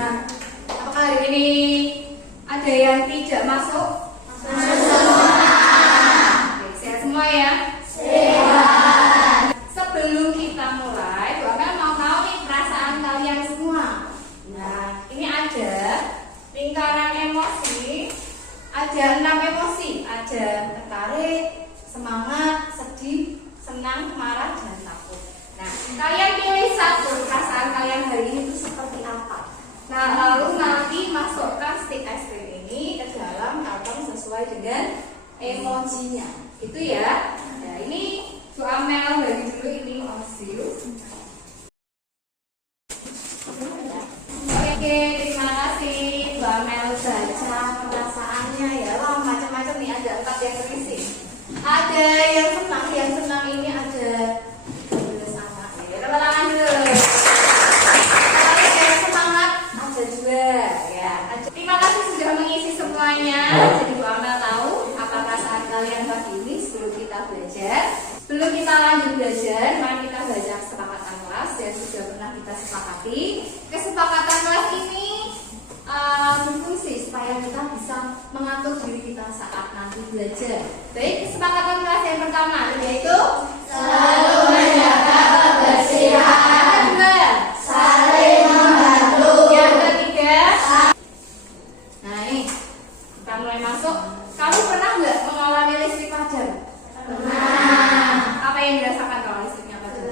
Nah, apakah hari ini ada yang tidak masuk? Oke, sehat semua ya? Sehat. Sebelum kita mulai, Bapak mau tahu nih perasaan kalian semua. Nah, ini ada lingkaran emosi, ada 6 emosi, ada tertarik, semangat, sedih, senang, marah, dan takut. Nah, kalian pilih satu, perasaan kalian hari ini itu seperti apa. Nah, lalu nanti masukkan stik es krim ini ke dalam kantong sesuai dengan emojinya. Itu ya. Nah, ini Bu Amel bagi dulu ini Osil. Oke, terima kasih Bu Amel baca perasaannya ya. Wah, macam-macam nih, ada 4 yang berisi. Ada yang senang ini ada sama ya. Tepuk tangan dulu. Kalau yang semangat ada 2 ya. Terima kasih sudah mengisi semuanya. Jadi Bu Amel tahu apa perasaan kalian pagi ini sebelum kita belajar. Sebelum kita lanjut belajar, mari kita baca kesepakatan kelas yang sudah pernah kita sepakati. Kesepakatan kelas ini berfungsi supaya kita bisa mengatur diri kita saat nanti belajar. Baik, kesepakatan kelas yang pertama yaitu selalu menjaga kebersihan. Yang kedua, saling membantu. Yang ketiga, nah ini kita mulai masuk. Kamu pernah nggak mengalami listrik padam? Pernah. Apa yang dirasakan kalau listriknya padam?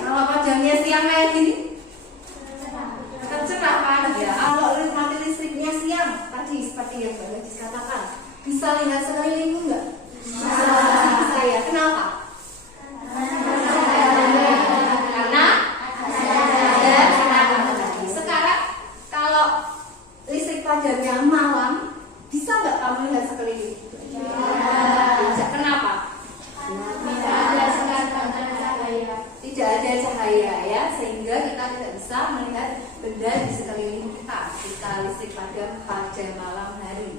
Kalau padamnya siang kayak gini? Cerah kan ya. Kalau mati listriknya siang tadi seperti yang Mbak Gadis katakan, bisa lihat sekelilingmu enggak? Bisa ya. Kenapa? Karena ada cahaya tadi. Sekarang kalau listrik padamnya malam, bisa nggak kamu lihat sekeliling? Bisa. Kenapa? Tidak ada cahaya ya, sehingga kita tidak bisa melihat benda di sekeliling kita jika listrik padam pada malam hari.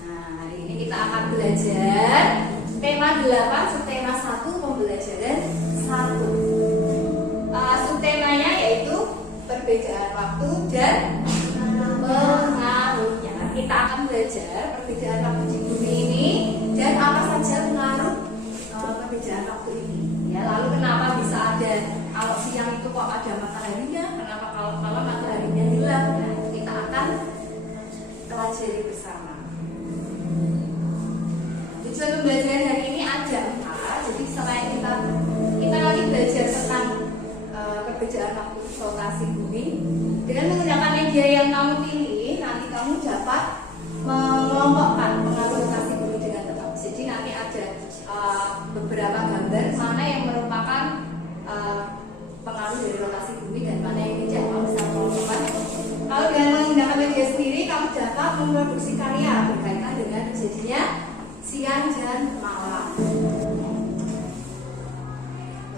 Nah, hari ini kita akan belajar tema 8, subtema 1, pembelajaran 1. Subtemanya yaitu perbedaan waktu dan pengaruhnya. Kita akan belajar perbedaan waktu di bumi ini dan apa saja pengaruh perbedaan waktu ini. Ya, lalu kenapa bisa ada kalau siang itu kok ada mataharinya, kenapa kalau malam mataharinya hilang? Nah, kita akan pelajari bersama. Tujuan pembelajaran hari ini ada 4. Jadi selain kita lagi belajar tentang perbedaan waktu rotasi bumi, dengan menggunakan media yang kamu pilih, nanti kamu dapat mengelompokkan pengaruh rotasi bumi dengan tepat. Jadi nanti ada beberapa gambar mana yang merupakan pengaruh dari rotasi bumi dan mana yang tidak. Kamu bisa mengelompokkan. Kalau dengan menggunakan media sendiri, kamu dapat memproduksi karya berkaitan dengan terjadinya siang dan malam.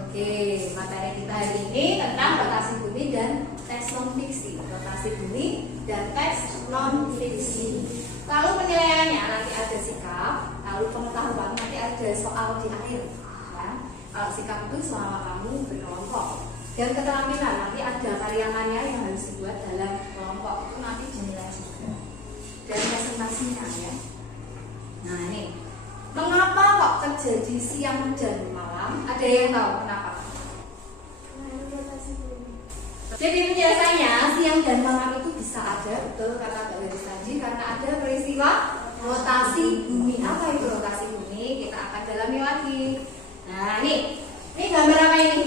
Oke, materi kita hari ini tentang rotasi bumi dan teks non fiksi. Rotasi bumi dan teks non fiksi. Lalu penilaiannya nanti ada sikap, lalu pengetahuan nanti ada soal di akhir. Ya. Kalau sikap itu selama kamu berkelompok, dan keterampilan nanti ada karya-karya yang harus dibuat dalam kelompok itu nanti dinilai juga. Dan presentasinya ya. Nah ini, mengapa kok terjadi siang dan malam? Ada yang tahu kenapa? Jadi penjelasannya siang dan malam itu bisa ada, betul kata Mbak Gadis tadi, karena ada peristiwa rotasi bumi. Apa itu rotasi bumi? Kita akan dalami lagi. Nah ini gambar apa ini?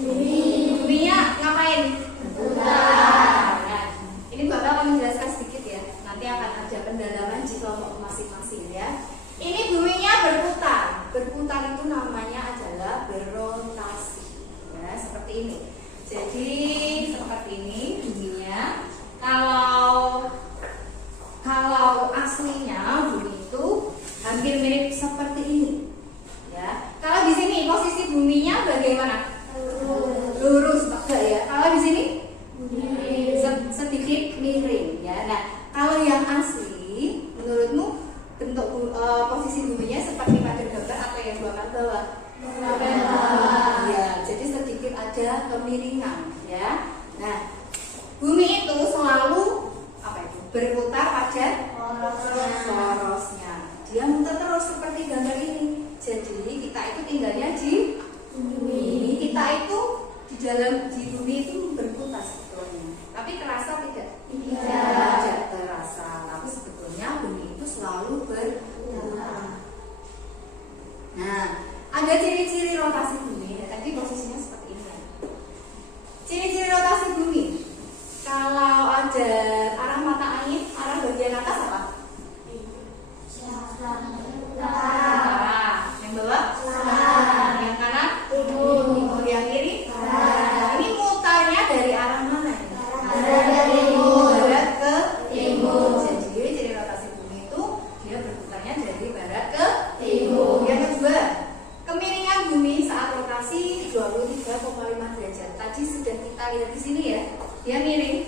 Bumi. Buminya ngapain? Berputar. Nah, ini Bapak akan menjelaskan sedikit ya. Nanti akan ada pendalaman di kelompok masing-masing ya. Ini buminya berputar. Berputar itu namanya adalah berotasi. Ya, seperti ini. Jadi seperti ini buminya. Kalau aslinya bumi itu hampir mirip seperti ini. Ya. Kalau di sini posisi buminya bagaimana? berputar pada porosnya. Dia muter terus seperti gambar ini. Jadi kita itu tinggalnya di bumi. Kita itu di bumi itu berputar sebetulnya. Tapi terasa tidak? Tidak terasa. Tapi sebetulnya bumi itu selalu berputar. Nah, ada ciri-ciri rotasi bumi. Tadi posisinya seperti ini. Ciri-ciri rotasi bumi. Kalau ada arah mata angin, arah bagian atas apa? Yang bawah? Yang kanan? Timur. Yang kiri? Ini mutarnya dari arah mana? Dari barat ke timur. Jadi ciri rotasi bumi itu dia berputarnya dari barat ke timur. Yang kedua, kemiringan bumi saat rotasi 23,5 derajat. Tadi sudah kita lihat di sini ya. Dia miring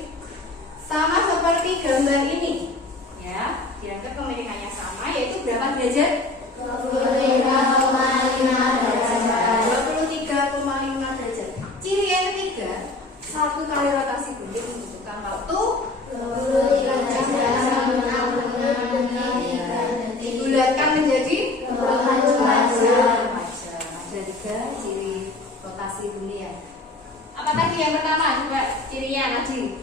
sama seperti gambar ini ya, dianggap kemiringannya sama, yaitu berapa derajat? 23,5 derajat. Ciri yang ketiga, satu kali rotasi bumi membutuhkan waktu 23 jam. Dibulatkan menjadi 24 jam. Ada 3 ciri rotasi bumi ya. Apa tadi yang pertama? Coba cirinya Najib.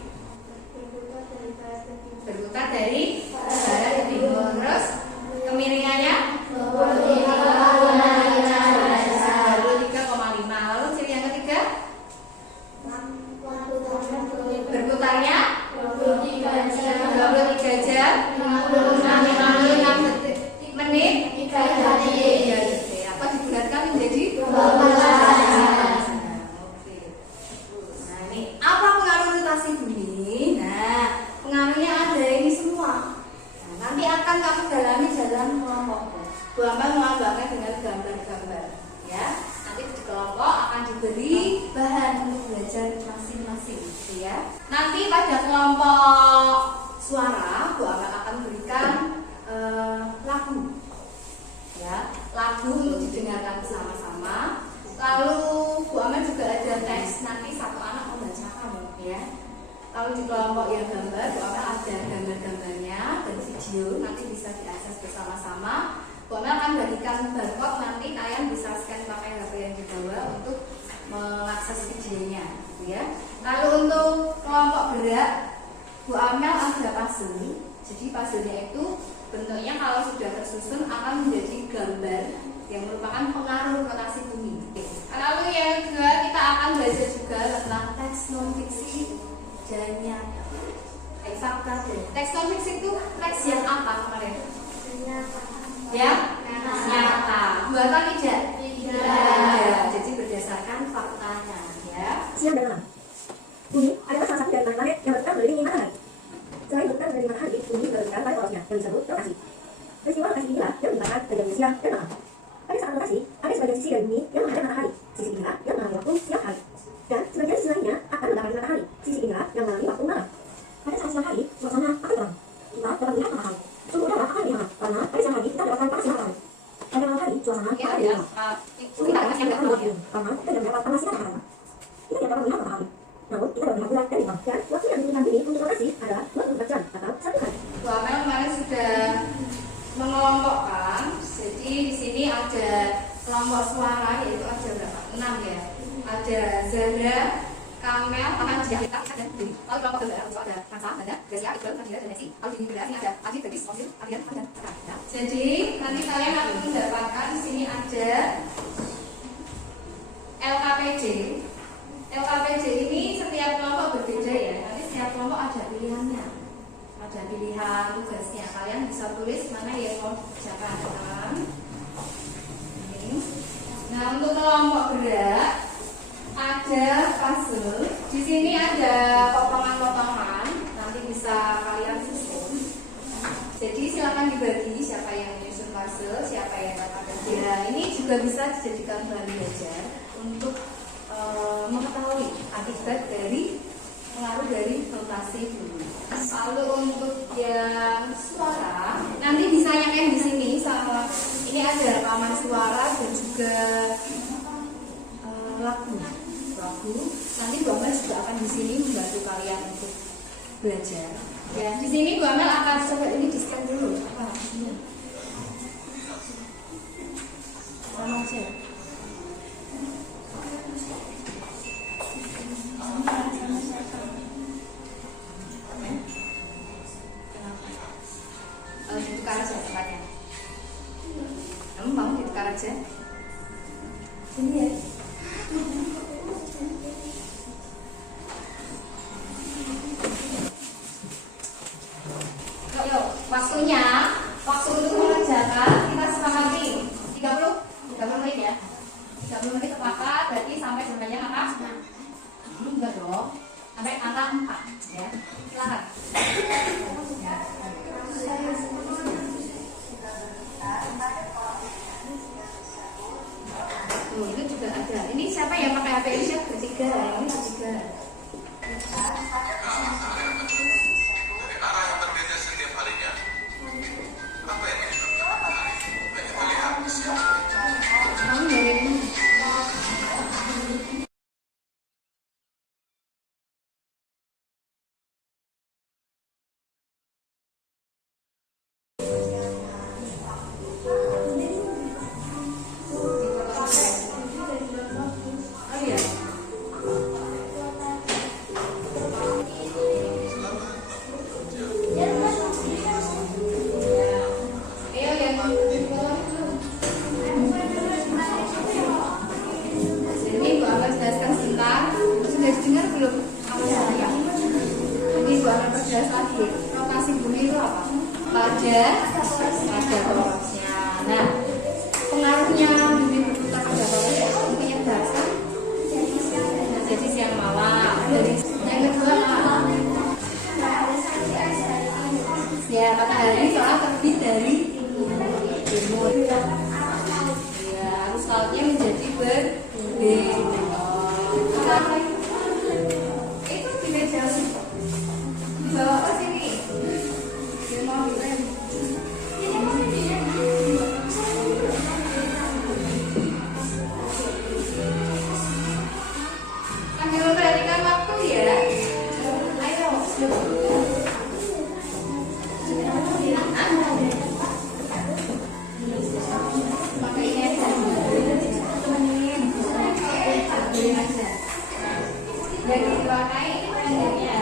Berputar dari barat ke timur. Terus kemiringannya 23,5. Lalu ciri yang ketiga? Berputarnya 23 jam 56 menit 3 detik. Apa dibulatkan menjadi 24 jam. Apa pengaruh rotasi bumi? Nah, pengaruhnya ada ini semua. Nah, nanti akan kamu dalami dalam kelompok. Bu Amal menggambarkan dengan gambar-gambar. Ya, nanti di kelompok akan diberi bahan untuk belajar masing-masing. Ya, nanti pada kelompok suara, Bu Amal akan berikan lagu. Ya, lagu untuk didengarkan bersama-sama. Lalu Bu Amal juga ada teks, nanti satu anak membacakan ya. Lalu di kelompok yang gambar, Bu Amal ada gambar-gambarnya dan video, nanti bisa diakses bersama-sama. Bu Amal akan bagikan barcode, nanti kalian bisa scan pakai HP yang di bawah untuk mengakses videonya ya. Lalu untuk kelompok gerak, Bu Amel ada puzzle. Jadi puzzle-nya itu bentuknya kalau sudah tersusun akan menjadi gambar yang merupakan pengaruh rotasi bumi. Lalu yang kedua kita akan belajar juga tentang teks non fiksi dan nyata. Fakta dan teks non fiksi itu teks yang apa kemarin? Ya, nyata. Buatan tidak? Tidak. Jadi berdasarkan faktanya ya. Siang dan malam. Bumi adalah salah satu dari planet yang berputar mengelilingi matahari. Selain berputar mengelilingi matahari, bumi juga berputar pada porosnya yang disebut rotasi. Peristiwa rotasi inilah yang menyebabkan terjadinya siang dan malam. Pada saat rotasi, ada sebagian sisi dari bumi yang menghadap matahari. Sisi inilah yang mengalami waktu siang hari. Dan sebagian sisi lainnya akan mendapati matahari. Sisi inilah yang mengalami waktu malam. Pada saat siang hari, suasana akan terang. Kita dapat melihat matahari. Suhu udara akan lebih hangat karena pada siang hari kita dapatkan panas matahari. Pada malam hari, suasana akan lebih hangat. Suhu udara akan lebih hangat karena kita tidak mendapat panas matahari. Kita tidak dapat melihat matahari. Namun, kita dapat melihat bulan dan bintang. Dan waktu yang dibutuhkan bumi untuk rotasi adalah 24 jam atau 1 hari. Bu Amel kemarin sudah mengelompokkan. Jadi di sini ada kelompok suara, yaitu ada berapa? 6 ya. Ada Zahra, Kamel, Najah, dan Diri. Lalu kelompok gerak ada Kansa, ada Gracia, Iqbal, Nadira, dan Messi. Lalu di gerak ini ada Adit, Gadis, Osil, Adrian, dan Kaka. Jadi nanti kalian akan mendapatkan di sini ada LKPD. LKPD ini setiap kelompok berbeda ya. Nanti setiap kelompok ada pilihannya. Ada pilihan tugasnya. Kalian bisa tulis mana yang mau dikerjakan. Nah, untuk kelompok gerak ada puzzle. Di sini ada potongan-potongan. Nanti bisa kalian susun. Jadi silakan dibagi siapa yang menyusun puzzle, siapa yang akan kerja. Ini juga bisa dijadikan bahan belajar untuk mengetahui akibat dari pengaruh dari rotasi bumi. Lalu untuk yang suara, nanti bisa yang di sini sama ini ada rekaman suara dan juga lagu. Nanti Bu Amel juga akan di sini membantu kalian untuk belajar. Ya, di sini Bu Amel akan coba ini di scan dulu. Sama aja. Ditukar aja tempatnya. Kamu mau ditukar aja? Sini ya. Waktunya, waktu untuk mengerjakan kita sepakati 30 menit ya. 30 menit sepakat, berarti sampai sebenarnya angka enggak dong, sampai angka 4 ya. Silakan. Tuh, itu juga ada. Ini siapa yang pakai HP ini? Ketiga, yang ini ketiga. Rotasi bumi itu apa? Pada torusnya. Nah, pengaruhnya bumi berputar pada torus intinya dasar jadi siang malam. Dari yang kedua apa? Ya, matahari soal terbit dari timur. Ya, arus lautnya menjadi berbeda. Itu di meja bawa ke sini. Dia mau direm. Sambil memperhatikan waktu ya. Ayo. Pakai ini aja. Temenin. Temenin aja. Yang diwarnai pengennya.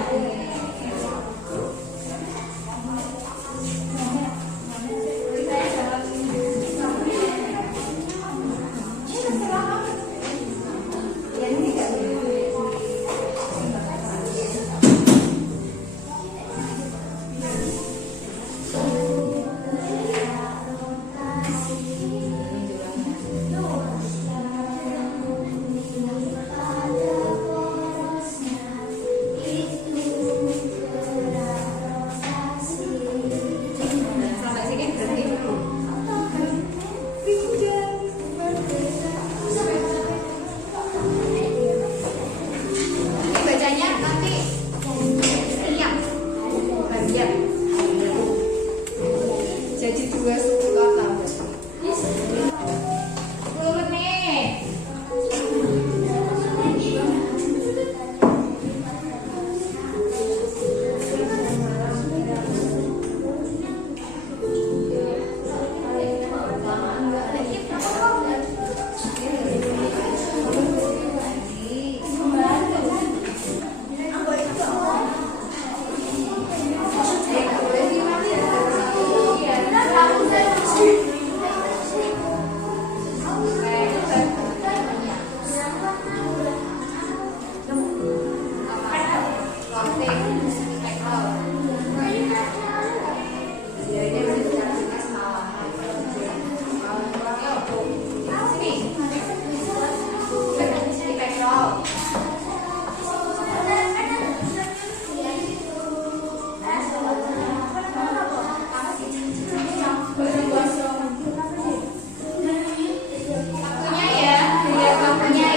Jadi 2 suku total 10 menit. Waktunya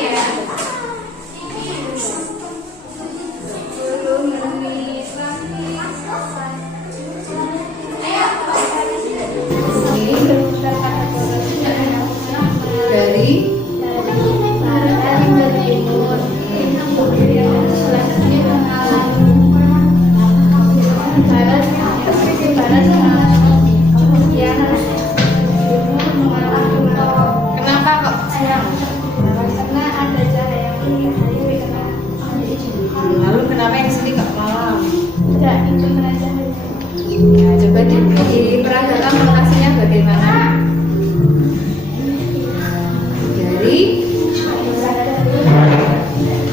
ya, Ya, coba diperagakan rotasinya bagaimana? Dari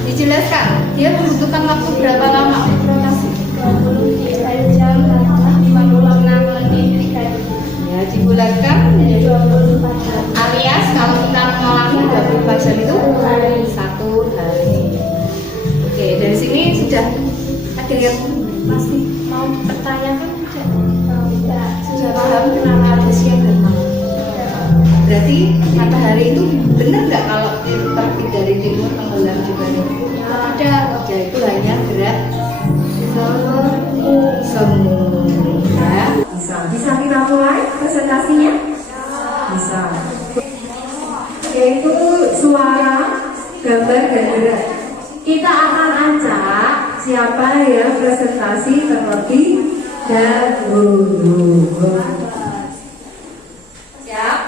dijelaskan, dia membutuhkan waktu berapa lama untuk rotasi? 23 jam 56 menit. Ya, dibulatkan Jadi 24 jam. alias kalau kita mengalami 24 jam itu 1 hari. Oke, dari sini sudah ada yang pasti mau pertanyakan? Sudah paham kenapa ada siang dan malam? Berarti matahari itu benar nggak kalau terbit dari timur tenggelam di barat? Ada, ya itu hanya gerak semu. Ya. Bisa kita mulai presentasinya? Bisa. Yaitu suara, gambar, dan gerak. Kita akan ajak siapa yang presentasi terlebih dahulu. Siap?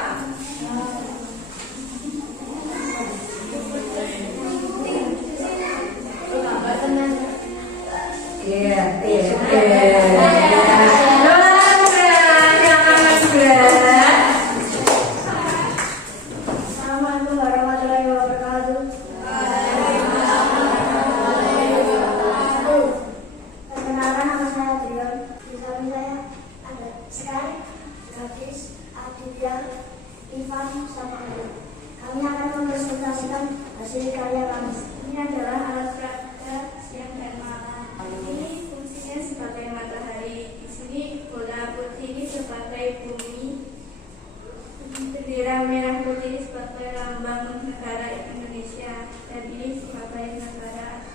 Iya. Assalamualaikum warahmatullahi wabarakatuh. Perkenalkan, nama saya Trion. Di samping saya ada Sky, Gadis, Aditya, Ivan, sama Ayu. Kami akan mempresentasikan hasil karya kami. Ini adalah alat peraga siang dan malam. Ini fungsinya sebagai matahari. Di sini bola putih ini sebagai bumi. Bendera merah putih sebagai lambang negara Indonesia, dan ini sebagai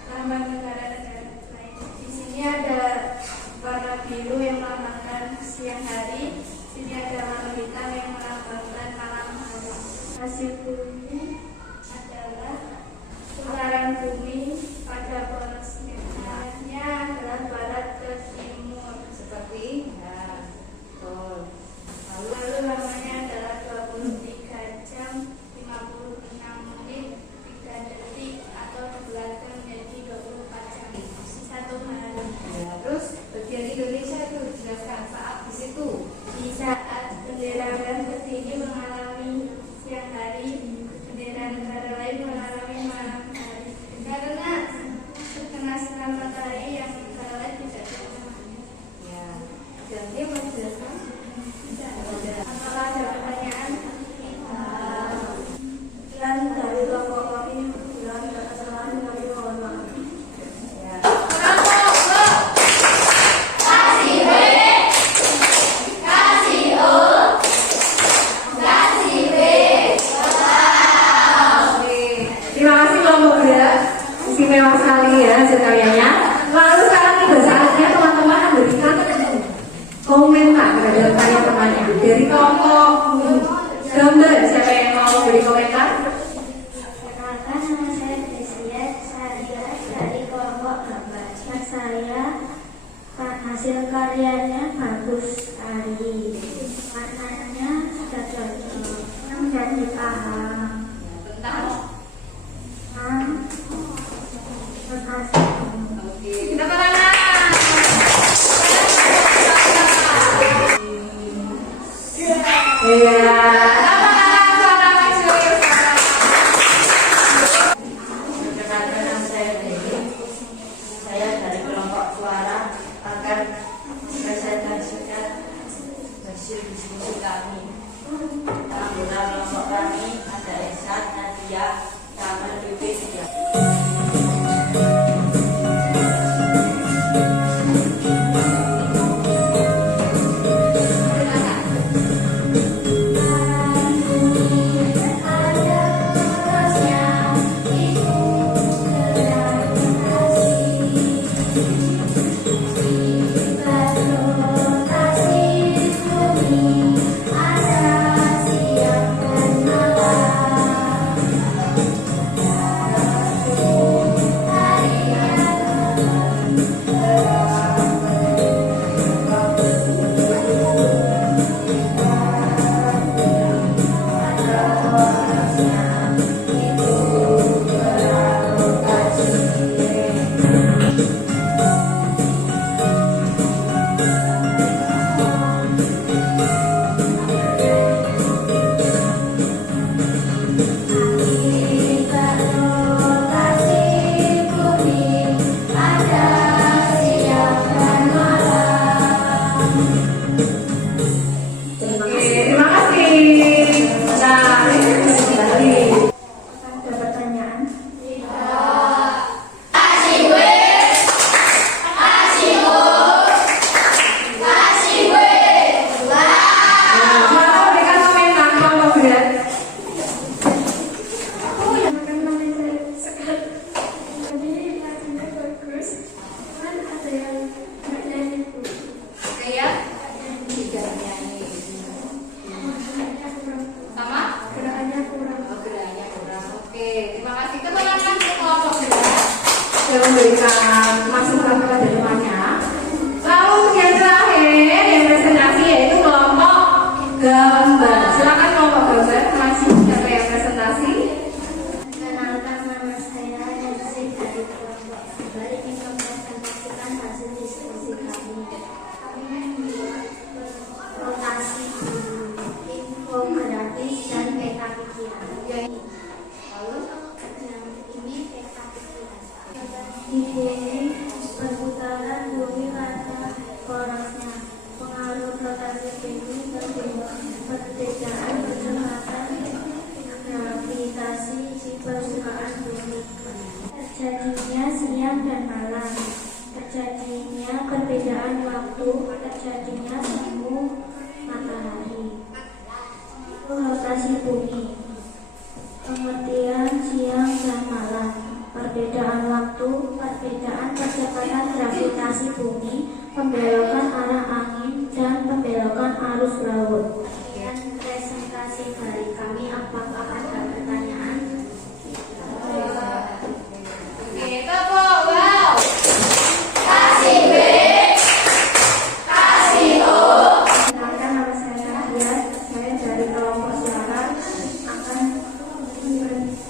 lambang negara lain. Di sini ada warna biru yang melambangkan siang hari. Di sini ada warna hitam yang melambangkan malam hari. Hasil bumi adalah putaran bumi pada porosnya. Arahnya adalah barat ke timur. Seperti ya. Betul. Lalu lamanya adalah 23 jam 56 menit 3 detik atau dibulatkan menjadi 24 jam satu hari. Ya, terus bagian Indonesia itu dijelaskan saat di situ. Di saat bendera merah putih ini mengalami siang hari, bendera negara lain mengalami malam hari. Karena terkena sinar matahari yang negara lain tidak terkena. Ya. Dan dia mau dijelaskan? Apakah ada pertanyaan? Sekian dari kelompok kami, bila ada kesalahan kami mohon maaf. Ya. Terima kasih kelompok gerak, istimewa sekali ya ceritanya. Lalu sekarang tiba saatnya teman-teman memberikan komentar terhadap karya temannya. Dari kelompok gambar, siapa yang mau beri komentar? Perkenalkan, nama saya Desia, saya dari kelompok gambar. Saya hasil karyanya bagus sekali, warnanya sudah cocok, dan dipaham. Tentang Terima kasih. oke. Kita tangan. Iya. Perkenalkan, nama saya Dewi. Saya dari kelompok suara akan presentasikan hasil diskusi kami. perbedaan waktu terjadinya semu matahari. Rotasi bumi, pengertian siang dan malam, perbedaan waktu, perbedaan kecepatan gravitasi bumi, pembelokan arah angin, dan pembelokan arus laut. Sekian presentasi dari kami. Apakah ada pertanyaan? Kita wow. Perkenalkan, nama saya Nadia. Saya dari kelompok siaran akan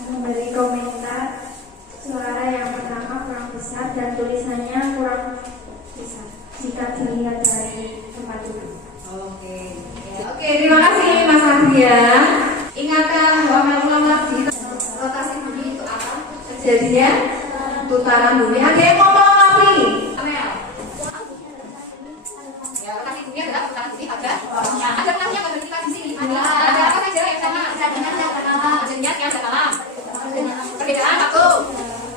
memberi komentar. Suara yang pertama kurang besar dan tulisannya kurang besar jika dilihat dari tempat duduk. Oke. Oke, terima kasih Mas Adrian. Ingatkan bahwa ulang lagi rotasi bumi itu apa? Terjadinya putaran bumi. Ada yang ngomong lagi? Amel. Ya, rotasi bumi adalah putaran bumi ada. Ya, ada namanya kita di sini. Ada apa saja yang sama? Jenis yang dalam. Perbedaan aku.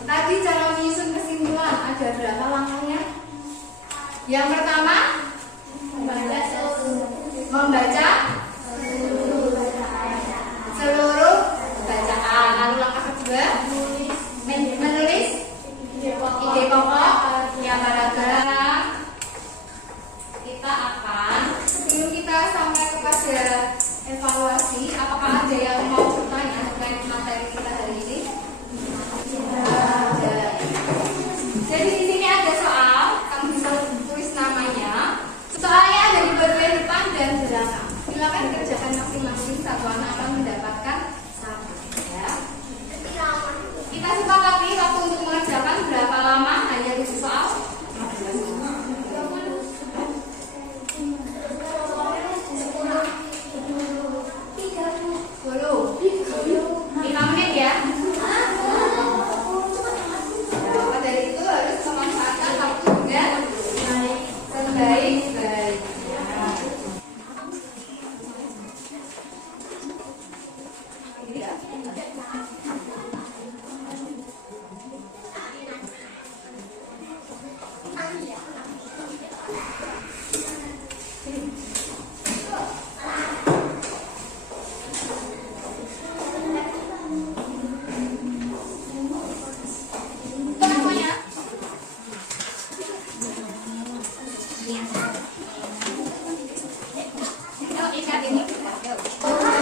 Tadi cara menyusun kesimpulan ada berapa langkahnya? Yang pertama membaca seluruh bacaan. Lalu langkah kedua menulis ide pokok yang paragraf. Kita akan sebelum kita sampai kepada evaluasi, apakah ada yang mau bertanya terkait materi kita hari ini? Ada. Jadi di sini ada soal, kamu bisa tulis namanya. Soalnya ada di bagian depan dan belakang. Silakan dikerjakan masing-masing. Satu anak akan mendapatkan satu. Ya. Kita sepakati waktu untuk mengerjakan berapa lama? Hanya 7 soal. 5 menit ya. Maka dari itu harus memanfaatkan waktu dengan sebaik-baiknya. Ini ya.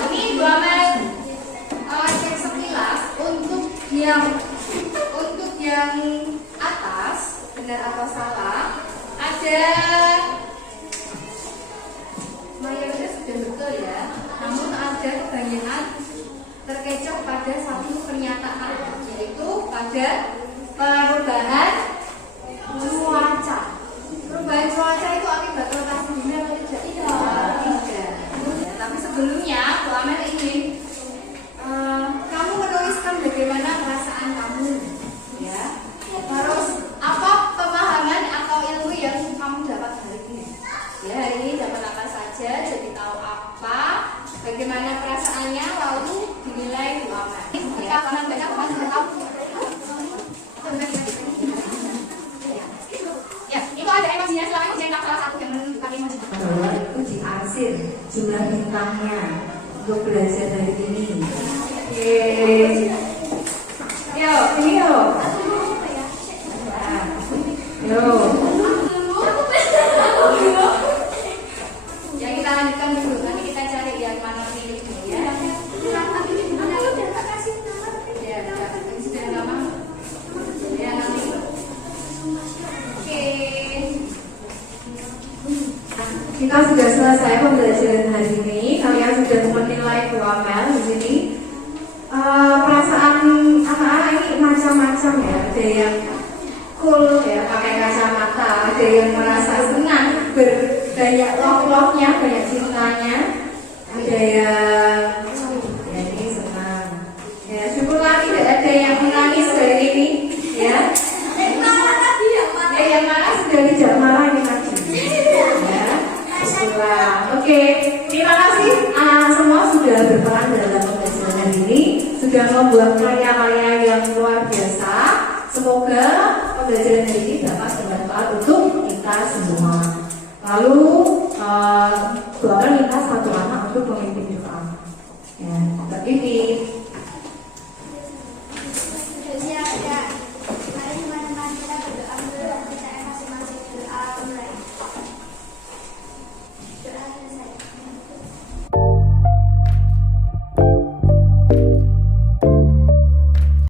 Ini 2 menit cek sekilas untuk yang atas benar atau salah. Ada mayoritas sudah betul ya, namun ada kebanyakan terkecoh pada satu pernyataan, yaitu pada perubahan cuaca. Perubahan cuaca itu akibat rotasi bumi atau tidak? Tidak. Ya, tapi sebelumnya Bu Amel ingin kamu menuliskan bagaimana perasaan kamu, ya. Terus apa pemahaman atau ilmu yang kamu dapat hari ini? Ya, hari ini dapat apa saja, jadi tahu apa, bagaimana perasaannya, lalu dinilai Bu Amel. Jika kamu banyak kamu sudah tahu. Ya, itu ada emosinya, silakan dicetak salah satu yang menentukan emosi. Bahwa uji arsir jumlah bintangnya untuk belajar dari ini. Yo, ini yo. Yo. Ya, kita lanjutkan dulu. Nanti kita cari yang mana pilihnya ya. Ya, sudah lama. Ya, nanti. Oke. Kita sudah selesai pembelajaran hari ini. Kalian sudah menilai Bu Amel di sini. Perasaan anak-anak ini macam-macam ya. Ada yang cool ya, pakai kacamata. Ada yang merasa senang, banyak love-nya, banyak cintanya. Ada yang ya ini senang. Ya syukurlah tidak ada yang menangis hari ini. Ya. Ya yang marah sudah tidak marah ini tadi. Ya. Syukurlah. Oke, terima kasih anak-anak semua sudah berperan dalam pembelajaran hari ini, sudah membuat karya-karya yang luar biasa. Semoga pembelajaran hari ini dapat bermanfaat untuk kita kita semua. Lalu Bu Abel minta satu